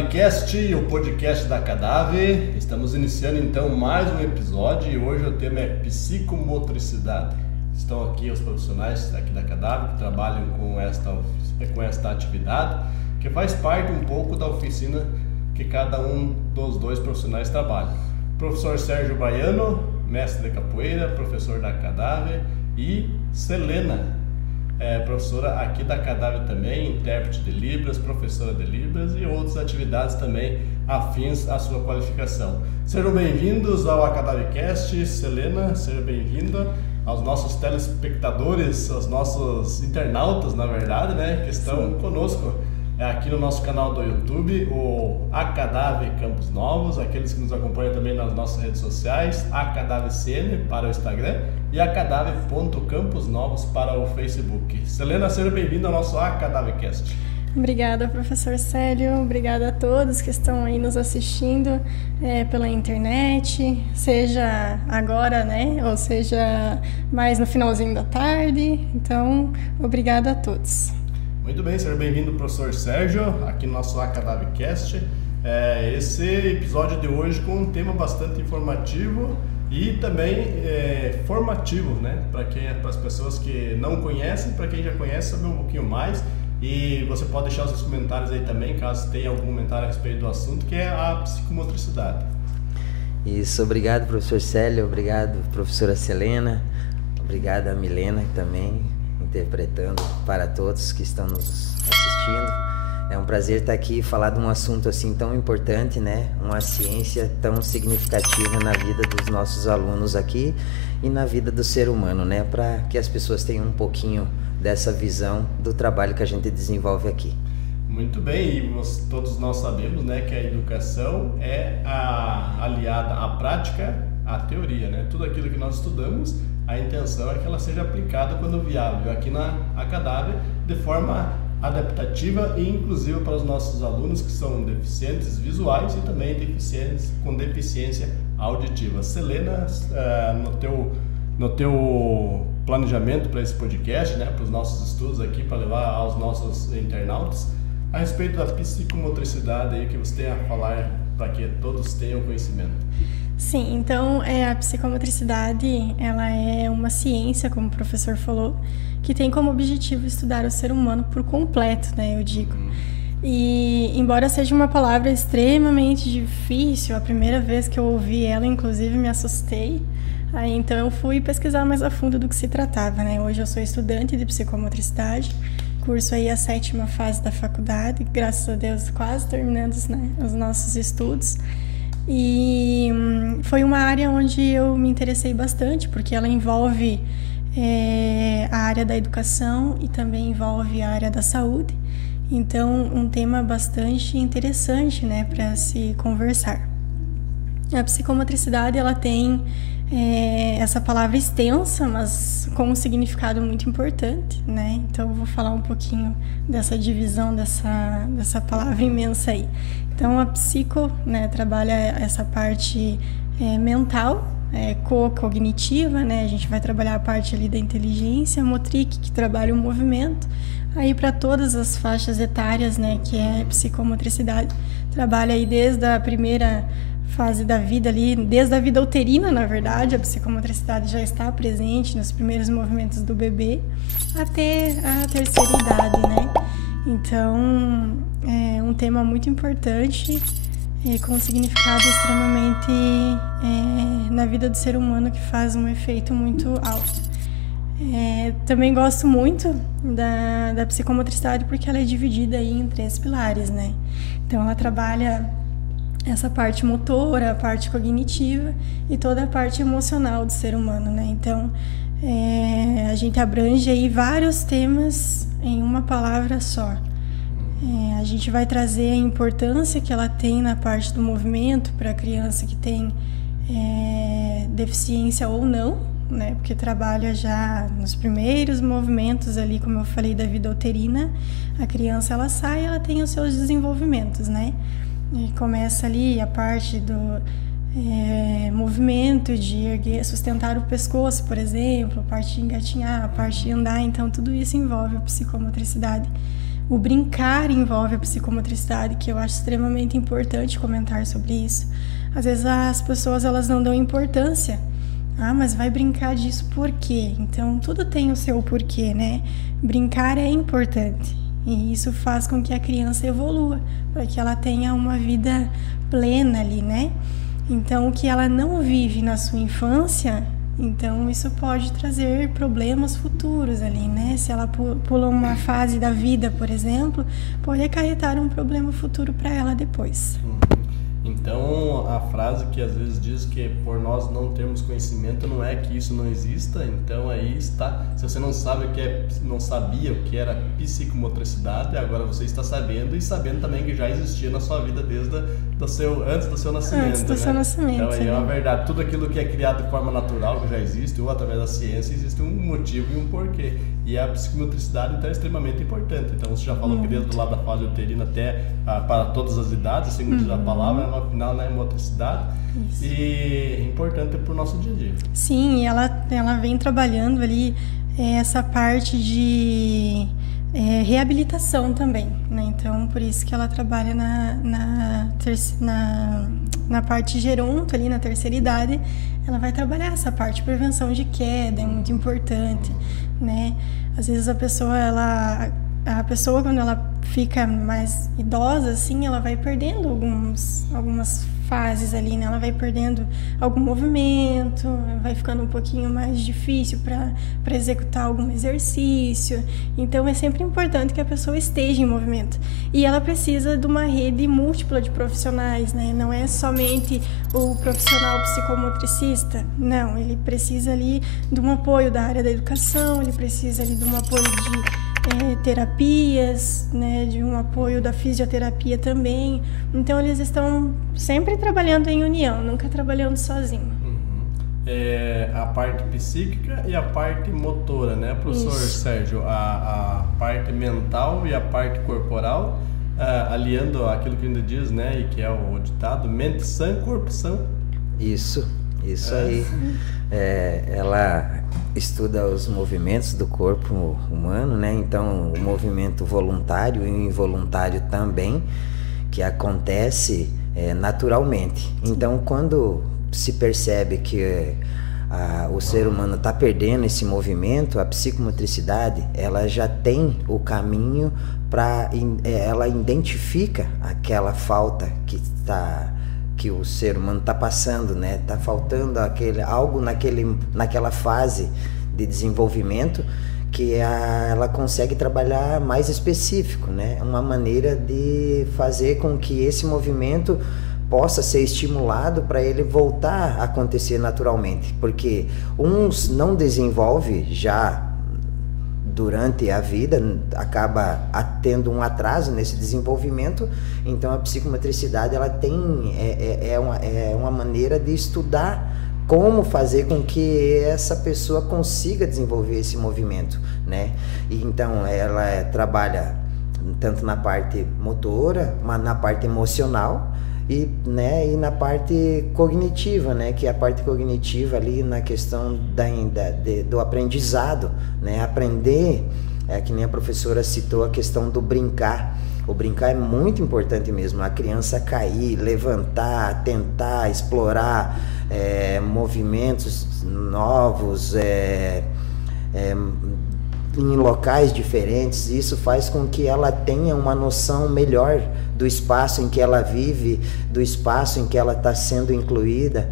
AcadaveCast, o podcast da Acadave. Estamos iniciando então mais um episódio e hoje o tema é psicomotricidade. Estão aqui os profissionais aqui da Acadave que trabalham com esta atividade, que faz parte um pouco da oficina que cada um dos dois profissionais trabalha. Professor Sérgio Baiano, mestre de capoeira, professor da Acadave, e Selena, professora aqui da Acadave também, intérprete de Libras, professora de Libras e outras atividades também afins à sua qualificação. Sejam bem-vindos ao AcadaveCast. Selena, seja bem-vinda. Aos nossos telespectadores, aos nossos internautas, na verdade, né, que estão conosco aqui no nosso canal do YouTube, o Acadave Campos Novos, aqueles que nos acompanham também nas nossas redes sociais, AcadaveCN para o Instagram e acadave.camposnovos para o Facebook. Selena, seja bem-vinda ao nosso AcadaveCast. Obrigada, professor Célio. Obrigada a todos que estão aí nos assistindo pela internet, seja agora, né, ou seja mais no finalzinho da tarde. Então, obrigada a todos. Muito bem, seja bem-vindo, professor Sérgio, aqui no nosso AcadaveCast. Esse episódio de hoje com um tema bastante informativo e também formativo, né, para as pessoas que não conhecem, para quem já conhece, saber um pouquinho mais. E você pode deixar os seus comentários aí também, caso tenha algum comentário a respeito do assunto, que é a psicomotricidade. Isso, obrigado, professor Célio, obrigado, professora Selena, obrigado a Milena também, interpretando para todos que estão nos assistindo. É um prazer estar aqui e falar de um assunto assim tão importante, né? Uma ciência tão significativa na vida dos nossos alunos aqui e na vida do ser humano, né? Para que as pessoas tenham um pouquinho dessa visão do trabalho que a gente desenvolve aqui. Muito bem, e todos nós sabemos, né, que a educação é aliada à prática, à teoria, né? Tudo aquilo que nós estudamos, a intenção é que ela seja aplicada quando viável aqui na Acadave de forma adaptativa e inclusiva para os nossos alunos que são deficientes visuais e também deficientes com deficiência auditiva. Selena, no teu planejamento para esse podcast, né, para os nossos estudos aqui, para levar aos nossos internautas, a respeito da psicomotricidade aí que você tem a falar para que todos tenham conhecimento. Sim, então a psicomotricidade, ela é uma ciência, como o professor falou, que tem como objetivo estudar o ser humano por completo, né, eu digo. E embora seja uma palavra extremamente difícil, a primeira vez que eu ouvi ela, inclusive, me assustei. Aí, então eu fui pesquisar mais a fundo do que se tratava, né? Hoje eu sou estudante de psicomotricidade, curso aí a 7ª fase da faculdade, graças a Deus quase terminando, né, os nossos estudos. E foi uma área onde eu me interessei bastante, porque ela envolve a área da educação e também envolve a área da saúde. Então, um tema bastante interessante, né, para se conversar. A psicomotricidade, ela tem essa palavra extensa, mas com um significado muito importante, né? Então, eu vou falar um pouquinho dessa divisão dessa palavra imensa aí. Então, a psico, né, trabalha essa parte mental, cognitiva, né? A gente vai trabalhar a parte ali da inteligência, motric, que trabalha o movimento. Aí, para todas as faixas etárias, né, que é psicomotricidade, trabalha aí desde a primeira fase da vida ali, desde a vida uterina, na verdade, a psicomotricidade já está presente nos primeiros movimentos do bebê até a terceira idade, né? Então, é um tema muito importante, com um significado extremamente na vida do ser humano, que faz um efeito muito alto. Também gosto muito da psicomotricidade porque ela é dividida aí em 3 pilares, né? Então, ela trabalha essa parte motora, a parte cognitiva e toda a parte emocional do ser humano, né? Então, a gente abrange aí vários temas em uma palavra só. A gente vai trazer a importância que ela tem na parte do movimento para a criança que tem deficiência ou não, né? Porque trabalha já nos primeiros movimentos ali, como eu falei, da vida uterina. A criança, ela sai, ela tem os seus desenvolvimentos, né? E começa ali a parte do movimento de erguer, sustentar o pescoço, por exemplo, a parte de engatinhar, a parte de andar. Então, tudo isso envolve a psicomotricidade O brincar envolve a psicomotricidade, que eu acho extremamente importante comentar sobre isso. Às vezes as pessoas elas não dão importância. Ah, mas vai brincar disso por quê? Então, tudo tem o seu porquê, né? Brincar é importante. E isso faz com que a criança evolua, para que ela tenha uma vida plena ali, né? Então, o que ela não vive na sua infância, então isso pode trazer problemas futuros ali, né? Se ela pula uma fase da vida, por exemplo, pode acarretar um problema futuro para ela depois. Então, a frase que às vezes diz que por nós não termos conhecimento não é que isso não exista. Então aí está, se você não sabe o que é, não sabia o que era psicomotricidade, agora você está sabendo, e sabendo também que já existia na sua vida desde antes do seu nascimento. Antes do seu nascimento. Então aí é uma verdade, tudo aquilo que é criado de forma natural, que já existe, ou através da ciência, existe um motivo e um porquê. E a psicomotricidade então é extremamente importante. Então você já falou que desde o lado da fase uterina até para todas as idades, assim como diz a palavra, no final, né, motricidade. Isso. E é importante para o nosso dia a dia. Sim, ela vem trabalhando ali essa parte de reabilitação também, né? Então, por isso que ela trabalha na parte geronto, ali na terceira idade, ela vai trabalhar essa parte de prevenção de queda, é muito importante, né? Às vezes a pessoa quando ela fica mais idosa, assim, ela vai perdendo algumas fases ali, né? Ela vai perdendo algum movimento, vai ficando um pouquinho mais difícil para executar algum exercício. Então, é sempre importante que a pessoa esteja em movimento. E ela precisa de uma rede múltipla de profissionais, né? Não é somente o profissional psicomotricista, não. Ele precisa ali de um apoio da área da educação, ele precisa ali de um apoio de terapias, né, de um apoio da fisioterapia também. Então eles estão sempre trabalhando em união, nunca trabalhando sozinho. A parte psíquica e a parte motora, né, professor Sérgio? A parte mental e a parte corporal, aliando aquilo que ainda diz, né, e que é o ditado, mente sã, corpo sã. Isso aí. Ela estuda os movimentos do corpo humano, né? Então, o movimento voluntário e involuntário também, que acontece naturalmente. Então, quando se percebe que o ser humano está perdendo esse movimento, a psicomotricidade, ela já tem o caminho ela identifica aquela falta que o ser humano está passando, né? Está faltando algo naquela fase de desenvolvimento que ela consegue trabalhar mais específico, né? Uma maneira de fazer com que esse movimento possa ser estimulado para ele voltar a acontecer naturalmente, porque uns não desenvolve já durante a vida, acaba tendo um atraso nesse desenvolvimento. Então a psicomotricidade ela tem uma maneira de estudar como fazer com que essa pessoa consiga desenvolver esse movimento, né? E então ela trabalha tanto na parte motora, mas na parte emocional e na parte cognitiva, né? Que é a parte cognitiva ali na questão do aprendizado, né? Aprender, que nem a professora citou a questão do brincar. O brincar é muito importante mesmo. A criança cair, levantar, tentar explorar movimentos novos, em locais diferentes. Isso faz com que ela tenha uma noção melhor do espaço em que ela vive, do espaço em que ela está sendo incluída.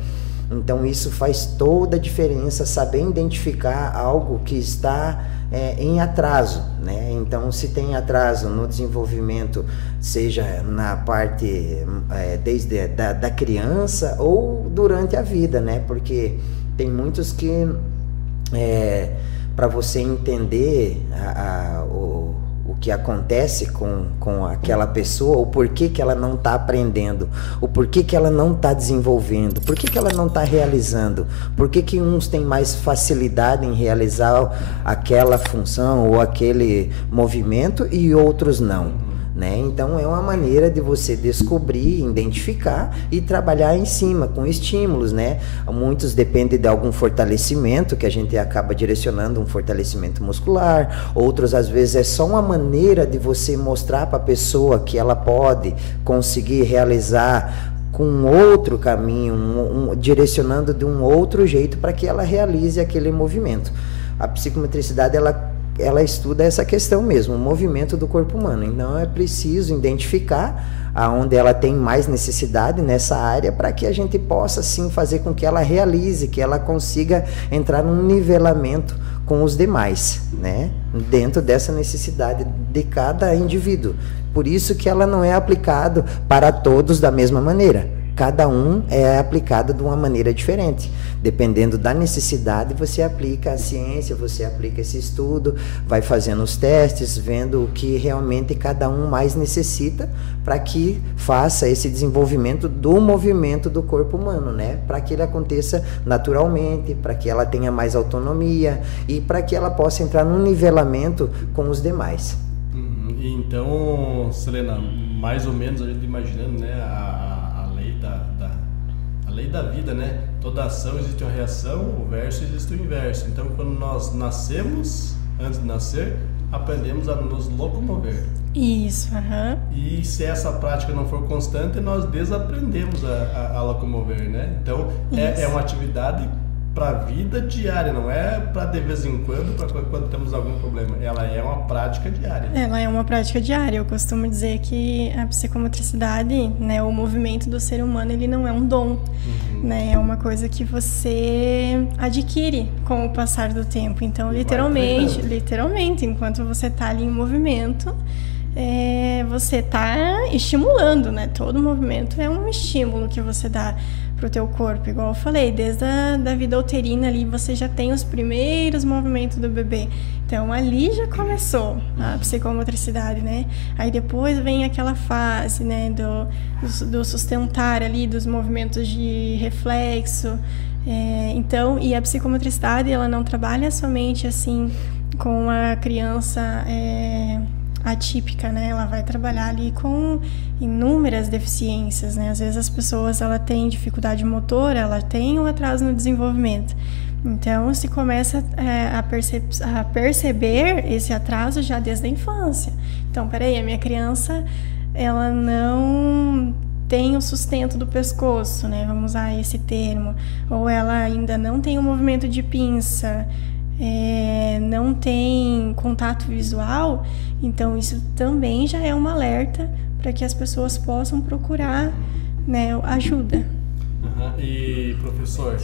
Então isso faz toda a diferença, saber identificar algo que está em atraso, né? Então se tem atraso no desenvolvimento, seja na parte desde da criança ou durante a vida, né? Porque tem muitos que para você entender o que acontece com aquela pessoa, o porquê que ela não está aprendendo, o porquê que ela não está desenvolvendo, porquê que ela não está realizando, porquê que uns têm mais facilidade em realizar aquela função ou aquele movimento e outros não, né? Então é uma maneira de você descobrir, identificar e trabalhar em cima com estímulos, né? Muitos dependem de algum fortalecimento que a gente acaba direcionando, um fortalecimento muscular. Outros às vezes é só uma maneira de você mostrar para a pessoa que ela pode conseguir realizar com outro caminho, direcionando de um outro jeito para que ela realize aquele movimento. A psicomotricidade ela estuda essa questão mesmo, o movimento do corpo humano. Então é preciso identificar aonde ela tem mais necessidade nessa área para que a gente possa sim fazer com que ela realize, que ela consiga entrar num nivelamento com os demais, né? Dentro dessa necessidade de cada indivíduo. Por isso que ela não é aplicada para todos da mesma maneira. Cada um é aplicado de uma maneira diferente. Dependendo da necessidade, você aplica a ciência, você aplica esse estudo, vai fazendo os testes, vendo o que realmente cada um mais necessita para que faça esse desenvolvimento do movimento do corpo humano, né? Para que ele aconteça naturalmente, para que ela tenha mais autonomia e para que ela possa entrar num nivelamento com os demais. Então, Selena, mais ou menos a gente imaginando, né, a lei da vida, né? Toda ação existe uma reação, o verso existe o inverso. Então, quando nós nascemos, antes de nascer, aprendemos a nos locomover. Isso, E se essa prática não for constante, nós desaprendemos a locomover, né? Então, é uma atividade para a vida diária, não é para de vez em quando, para quando temos algum problema. Ela é uma prática diária. Ela é uma prática diária. Eu costumo dizer que a psicomotricidade, né, o movimento do ser humano, ele não é um dom, né? É uma coisa que você adquire com o passar do tempo. Então, literalmente, enquanto você está ali em movimento, você está estimulando, né? Todo movimento é um estímulo que você dá para o teu corpo, igual eu falei, desde a vida uterina ali você já tem os primeiros movimentos do bebê, então ali já começou a psicomotricidade, né? Aí depois vem aquela fase, né, do sustentar ali, dos movimentos de reflexo, então, e a psicomotricidade ela não trabalha somente assim com a criança atípica, né? Ela vai trabalhar ali com inúmeras deficiências, né? Às vezes as pessoas ela tem dificuldade motora, ela tem um atraso no desenvolvimento. Então se começa a perceber esse atraso já desde a infância. Então, peraí, a minha criança ela não tem o sustento do pescoço, né? Vamos usar esse termo. Ou ela ainda não tem o movimento de pinça, não tem contato visual, então isso também já é um alerta para que as pessoas possam procurar, né, ajuda. E professor,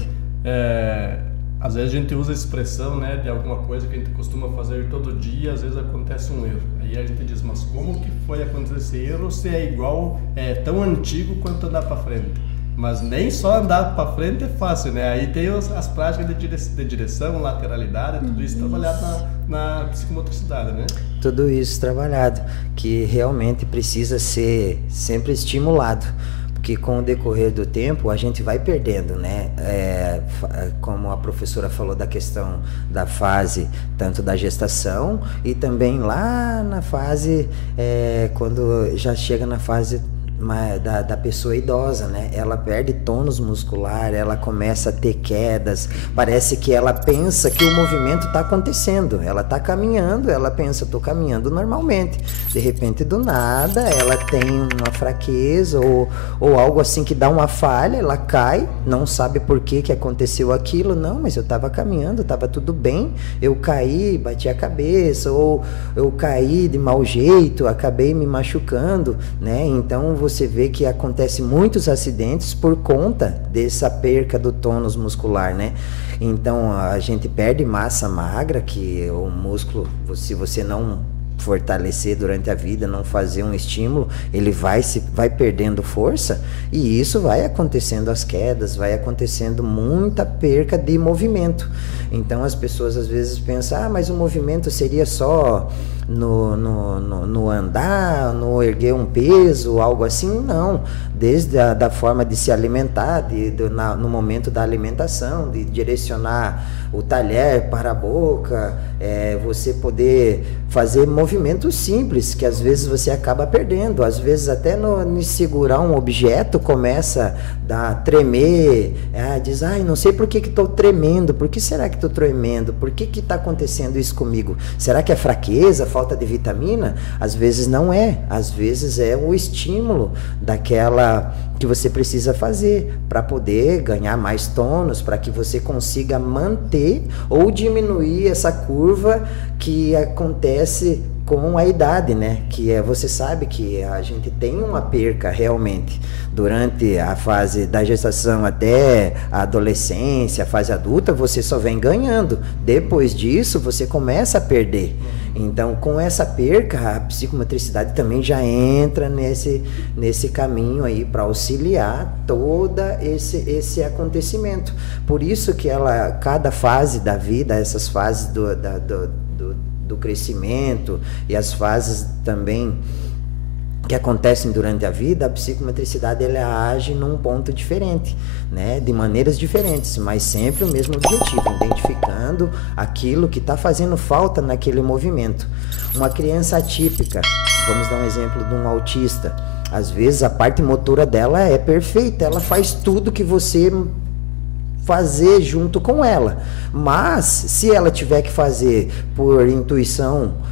às vezes a gente usa a expressão, né, de alguma coisa que a gente costuma fazer todo dia, às vezes acontece um erro. Aí a gente diz, mas como que foi acontecer esse erro se é igual, tão antigo quanto andar para frente? Mas nem só andar para frente é fácil, né? Aí tem as práticas de direção, lateralidade, tudo isso trabalhado na psicomotricidade, né? Tudo isso trabalhado, que realmente precisa ser sempre estimulado, porque com o decorrer do tempo a gente vai perdendo, né? Como a professora falou da questão da fase, tanto da gestação e também lá na fase, quando já chega na fase da pessoa idosa, né? Ela perde tônus muscular, ela começa a ter quedas, parece que ela pensa que o movimento está acontecendo, ela está caminhando, ela pensa, estou caminhando normalmente, de repente do nada ela tem uma fraqueza ou algo assim que dá uma falha, ela cai, não sabe por que aconteceu aquilo, não, mas eu estava caminhando, estava tudo bem, eu caí, bati a cabeça, ou eu caí de mau jeito, acabei me machucando, né? Então você vê que acontece muitos acidentes por conta dessa perca do tônus muscular, né? Então a gente perde massa magra, que o músculo, se você não fortalecer durante a vida, não fazer um estímulo, ele vai perdendo força, e isso vai acontecendo as quedas, vai acontecendo muita perca de movimento. Então as pessoas às vezes pensam, mas o movimento seria só no andar, no erguer um peso, algo assim, não. Desde da forma de se alimentar, no momento da alimentação, de direcionar o talher para a boca, você poder fazer movimentos simples, que às vezes você acaba perdendo. Às vezes até no segurar um objeto começa a tremer, diz, não sei por que estou tremendo, por que será que estou tremendo, por que está acontecendo isso comigo? Será que é fraqueza, falta de vitamina? Às vezes não é, às vezes é o estímulo daquela que você precisa fazer para poder ganhar mais tônus, para que você consiga manter ou diminuir essa curva que acontece com a idade, né? Que você sabe que a gente tem uma perca realmente durante a fase da gestação até a adolescência, a fase adulta, você só vem ganhando. Depois disso, você começa a perder. Então, com essa perca, a psicomotricidade também já entra nesse caminho aí para auxiliar todo esse acontecimento. Por isso que cada fase da vida, essas fases do crescimento e as fases também que acontecem durante a vida, a psicomotricidade ela age num ponto diferente, né? De maneiras diferentes, mas sempre o mesmo objetivo, identificando aquilo que está fazendo falta naquele movimento. Uma criança atípica, vamos dar um exemplo de um autista, às vezes a parte motora dela é perfeita, ela faz tudo que você fazer junto com ela, mas se ela tiver que fazer por intuição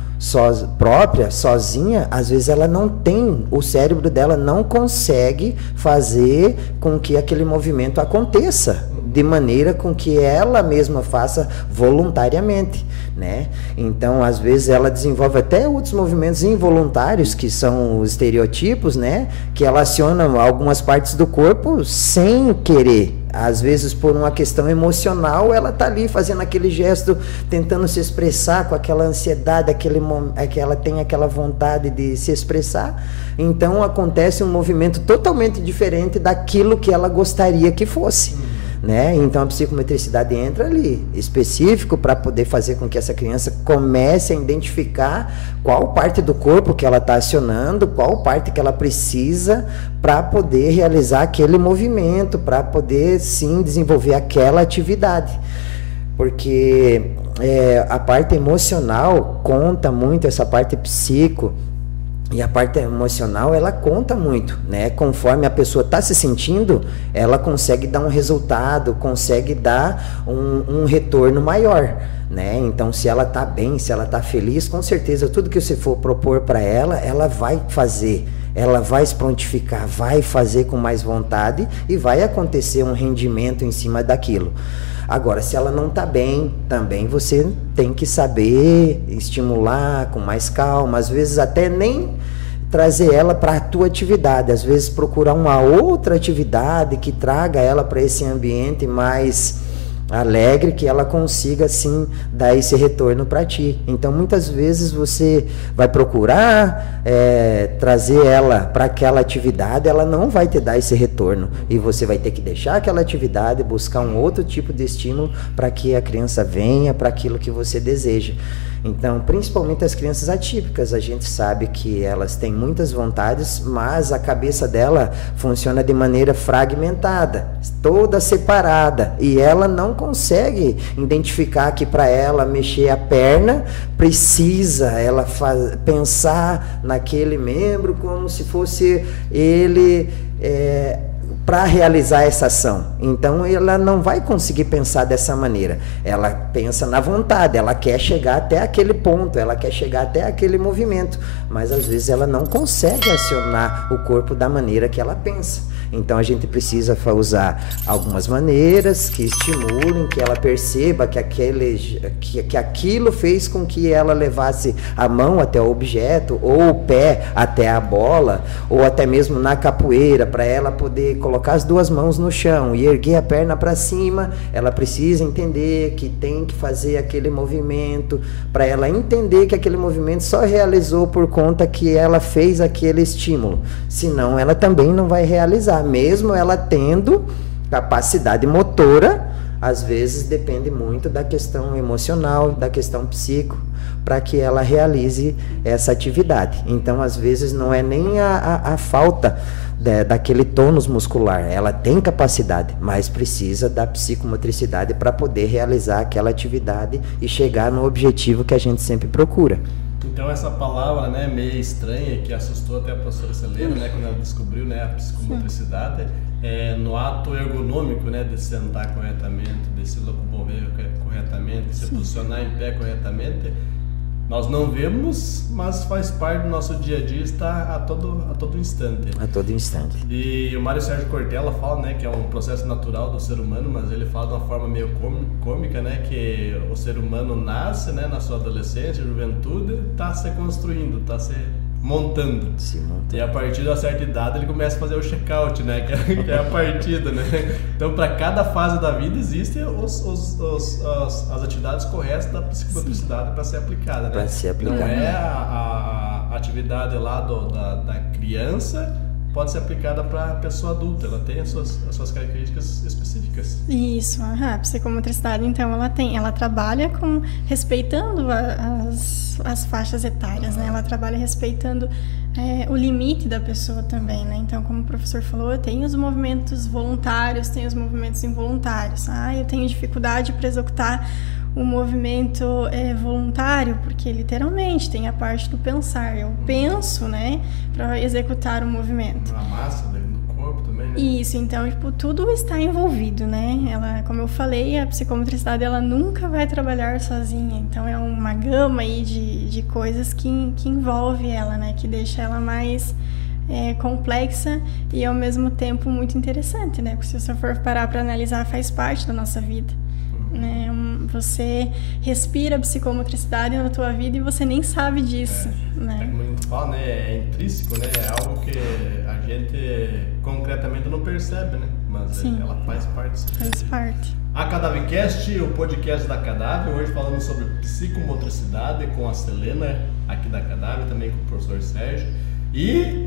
própria, sozinha, às vezes ela não tem, o cérebro dela não consegue fazer com que aquele movimento aconteça de maneira com que ela mesma faça voluntariamente, né? Então, às vezes ela desenvolve até outros movimentos involuntários, que são os estereotipos, né? Que ela aciona algumas partes do corpo sem querer. Às vezes, por uma questão emocional, ela está ali fazendo aquele gesto, tentando se expressar com aquela ansiedade, que ela tem aquela vontade de se expressar. Então, acontece um movimento totalmente diferente daquilo que ela gostaria que fosse. Né? Então a psicomotricidade entra ali, específico para poder fazer com que essa criança comece a identificar qual parte do corpo que ela está acionando, qual parte que ela precisa para poder realizar aquele movimento, para poder sim desenvolver aquela atividade. Porque a parte emocional conta muito, essa parte psico. E a parte emocional, ela conta muito, né? Conforme a pessoa está se sentindo, ela consegue dar um resultado, consegue dar um retorno maior, né? Então, se ela está bem, se ela está feliz, com certeza, tudo que você for propor para ela, ela vai fazer. Ela vai se prontificar, vai fazer com mais vontade e vai acontecer um rendimento em cima daquilo. Agora, se ela não está bem, também você tem que saber estimular com mais calma, às vezes até nem trazer ela para a tua atividade, às vezes procurar uma outra atividade que traga ela para esse ambiente mais alegre, que ela consiga sim dar esse retorno para ti. Então muitas vezes você vai procurar trazer ela para aquela atividade, ela não vai te dar esse retorno e você vai ter que deixar aquela atividade, buscar um outro tipo de estímulo para que a criança venha para aquilo que você deseja. Então, principalmente as crianças atípicas, a gente sabe que elas têm muitas vontades, mas a cabeça dela funciona de maneira fragmentada, toda separada, e ela não consegue identificar que para ela mexer a perna, precisa ela pensar naquele membro como se fosse ele para realizar essa ação. Então ela não vai conseguir pensar dessa maneira. Ela pensa na vontade, ela quer chegar até aquele ponto, ela quer chegar até aquele movimento, mas às vezes ela não consegue acionar o corpo da maneira que ela pensa. Então a gente precisa usar algumas maneiras que estimulem, que ela perceba que aquilo fez com que ela levasse a mão até o objeto, ou o pé até a bola, ou até mesmo na capoeira, para ela poder colocar as duas mãos no chão e erguer a perna para cima. Ela precisa entender que tem que fazer aquele movimento, para ela entender que aquele movimento só realizou por conta que ela fez aquele estímulo, senão ela também não vai realizar, mesmo ela tendo capacidade motora, às vezes depende muito da questão emocional, da questão psico, para que ela realize essa atividade. Então, às vezes, não é nem a falta daquele tônus muscular, ela tem capacidade, mas precisa da psicomotricidade para poder realizar aquela atividade e chegar no objetivo que a gente sempre procura. Então essa palavra, né, meio estranha, que assustou até a professora Selena, né, quando ela descobriu, né, a psicomotricidade, no ato ergonômico, né, de sentar corretamente, de se locomover corretamente, de se posicionar em pé corretamente, nós não vemos, mas faz parte do nosso dia a dia, está a todo instante. A todo instante. E o Mário Sérgio Cortella fala, né, que é um processo natural do ser humano, mas ele fala de uma forma meio cômica, né, que o ser humano nasce, né, na sua adolescência, juventude, está se construindo, está se montando. E a partir de uma certa idade ele começa a fazer o check-out, né, que é a partida, né. Então, para cada fase da vida existem as atividades corretas da psicomotricidade para ser aplicada, né. Para ser aplicada. Não é a atividade lá da criança pode ser aplicada para a pessoa adulta, ela tem as suas características específicas. Isso, a psicomotricidade, então, ela trabalha respeitando as faixas etárias, né? Ela trabalha respeitando o limite da pessoa também, né? Então, como o professor falou, tem os movimentos voluntários, tem os movimentos involuntários. Eu tenho dificuldade para executar o movimento voluntário, porque literalmente tem a parte do pensar. Eu penso, né, para executar o movimento. A massa do corpo também, né? Isso, então, tudo está envolvido, né? Ela, como eu falei, a psicomotricidade, ela nunca vai trabalhar sozinha. Então, é uma gama aí de coisas que envolve ela, né? Que deixa ela mais complexa e, ao mesmo tempo, muito interessante, né? Porque se você for parar para analisar, faz parte da nossa vida. Né? Você respira a psicomotricidade na tua vida e você nem sabe disso, né? Como a gente fala, né? É intrínseco, né? É algo que a gente concretamente não percebe, né? Mas ela faz parte. Faz parte. A Cadavecast, o podcast da Cadáver, hoje falando sobre psicomotricidade com a Selena, aqui da Cadáver, também com o professor Sérgio. E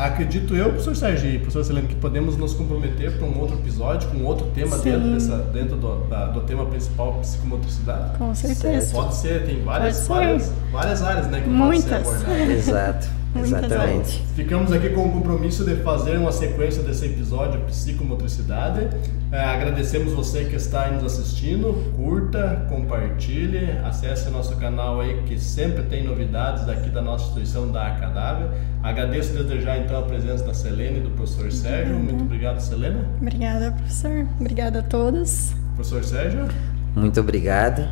acredito eu, professor Sérgio e professor Selena, que podemos nos comprometer para um outro episódio, com outro tema dentro do tema principal, psicomotricidade. Com certeza. Pode ser, tem várias áreas, né, que muitas. Pode ser abordadas. Exato. Exatamente. Então, ficamos aqui com o compromisso de fazer uma sequência desse episódio, psicomotricidade. Agradecemos você que está aí nos assistindo. Curta, compartilhe, acesse o nosso canal aí, que sempre tem novidades daqui da nossa instituição da Cadáver. Agradeço desde já então a presença da Selena e do professor Sérgio. Muito obrigado, Selena. Obrigada, professor. Obrigada a todos. Professor Sérgio. Muito obrigado.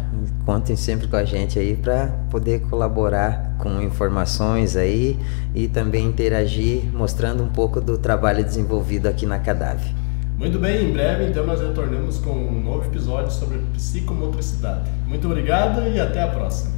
Contem sempre com a gente aí para poder colaborar com informações aí e também interagir, mostrando um pouco do trabalho desenvolvido aqui na Cadáver. Muito bem, em breve então nós retornamos com um novo episódio sobre psicomotricidade. Muito obrigado e até a próxima.